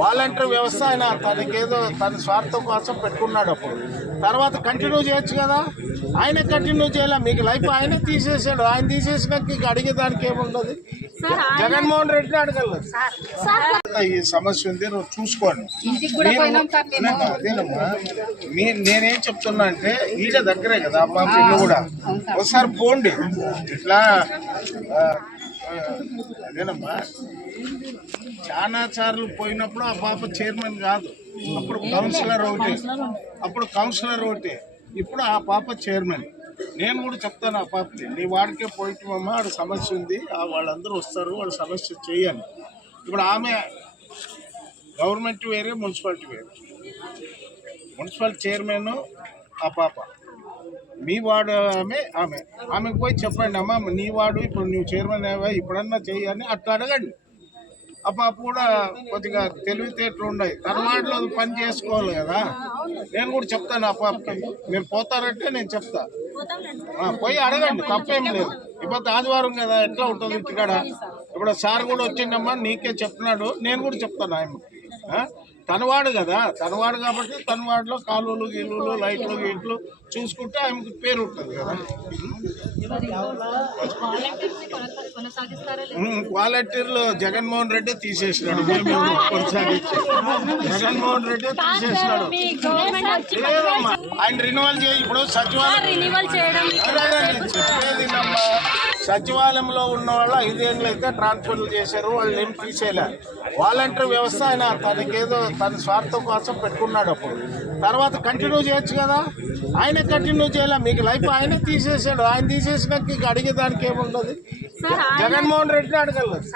Volunteer వ్యవస్థ ఆయన తనకేదో తన స్వార్థం కోసం పెట్టుకున్నాడు. అప్పుడు తర్వాత కంటిన్యూ చేయొచ్చు కదా, ఆయన కంటిన్యూ చేయాల. మీకు లైఫ్ ఆయనే తీసేసాడు. ఆయన తీసేసినాక ఇక అడిగేదానికి ఏముండదు. జగన్మోహన్ రెడ్డిని అడగలేదు. ఈ సమస్య ఉంది, నువ్వు చూసుకోండి. అదేనమ్మా, నేనేం చెప్తున్నా అంటే ఈడ దగ్గరే కదా అబ్బా పిల్లలు కూడా, ఒకసారి పోండి. ఇట్లా అదేనమ్మా, చాలా సార్లు పోయినప్పుడు ఆ పాప చైర్మన్ కాదు, అప్పుడు కౌన్సిలర్ ఒకటి, ఇప్పుడు ఆ పాప చైర్మన్. నేను కూడా చెప్తాను ఆ పాపకి, నీ వాడికే పోయిటమమ్మా, ఆడ సమస్య ఉంది, వాళ్ళందరూ వస్తారు, వాళ్ళ సమస్య చేయాలి. ఇప్పుడు ఆమె గవర్నమెంట్ వేరే, మున్సిపాలిటీ వేరే. మున్సిపల్ చైర్మన్ ఆ పాప, మీ వాడు ఆమెకు పోయి చెప్పండి, అమ్మ నీ వాడు ఇప్పుడు నువ్వు చైర్మన్ అయ్యా, ఇప్పుడన్నా చెయ్యని అట్లా అడగండి. ఆ పాప కూడా కొద్దిగా తెలివితేటలు ఉన్నాయి, తన వాటిలో పని చేసుకోవాలి కదా. నేను కూడా చెప్తాను ఆ పాపకి, మీరు పోతారంటే నేను చెప్తా, పోయి అడగండి, తప్పేం లేదు. ఇప్పుడు ఆదివారం కదా, ఎట్లా ఉంటుంది ఇంటికాడ. ఇప్పుడు సార్ కూడా వచ్చిందమ్మా, నీకే చెప్తున్నాడు, నేను కూడా చెప్తాను ఆయనకి. తనవాడు కదా, తనవాడు కాబట్టి తనవాడిలో కాలువలు గిల్లులు లైట్లు గిట్లు చూసుకుంటే ఆయనకి పేరు ఉంటుంది కదా. వాలంటీర్లు జగన్మోహన్ రెడ్డి తీసేసినాడు, జగన్మోహన్ రెడ్డి తీసేసినాడు. లేదమ్మా, ఆయన రినివల్ చేయి. ఇప్పుడు సచివాలయంలో ఉన్న వాళ్ళు 5 ఏళ్ళు అయితే ట్రాన్స్ఫర్లు చేశారు, వాళ్ళు ఏం తీసేయలే. వాలంటీర్ వ్యవస్థ ఆయన తనకేదో తన స్వార్థం కోసం పెట్టుకున్నాడు. అప్పుడు తర్వాత కంటిన్యూ చేయొచ్చు కదా, ఆయన కంటిన్యూ చేయాల. మీకు లైఫ్ ఆయనే తీసేసాడు. ఆయన తీసేసినాక ఇక అడిగేదానికి ఏముండదు. జగన్మోహన్ రెడ్డిని అడగలేదు.